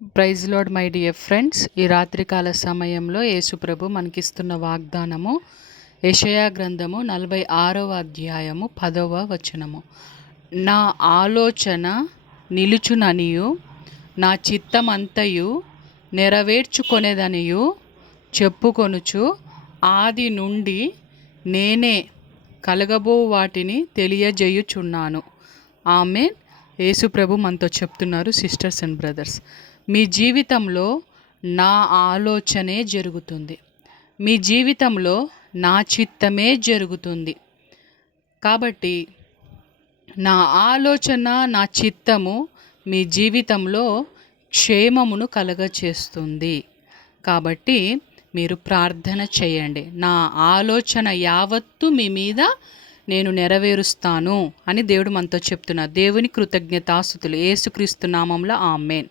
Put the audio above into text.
Praise lord my dear friends. ఈ రాత్రికాల సమయంలో యేసుప్రభు మనకిస్తున్న వాగ్దానము యెషయా గ్రంథము 46వ అధ్యాయము 10వ వచనము. నా ఆలోచన నిలుచుననియు నా చిత్తమంతయు నెరవేర్చుకొనేదనియు చెప్పుకొనుచు ఆది నుండి నేనే కలగబో వాటిని తెలియజేయుచున్నాను. ఆమేన్. యేసుప్రభు మనతో చెప్తున్నారు. సిస్టర్స్ అండ్ బ్రదర్స్, మీ జీవితంలో నా ఆలోచనే జరుగుతుంది. మీ జీవితంలో నా చిత్తమే జరుగుతుంది. కాబట్టి నా ఆలోచన, నా చిత్తము మీ జీవితంలో క్షేమమును కలగచేస్తుంది. కాబట్టి మీరు ప్రార్థన చేయండి. నా ఆలోచన యావత్తు మీ మీద నేను నెరవేరుస్తాను అని దేవుడు మనతో చెప్తున్నారు. దేవుని కృతజ్ఞతాస్తుతులు. యేసుక్రీస్తు నామంలో ఆమేన్.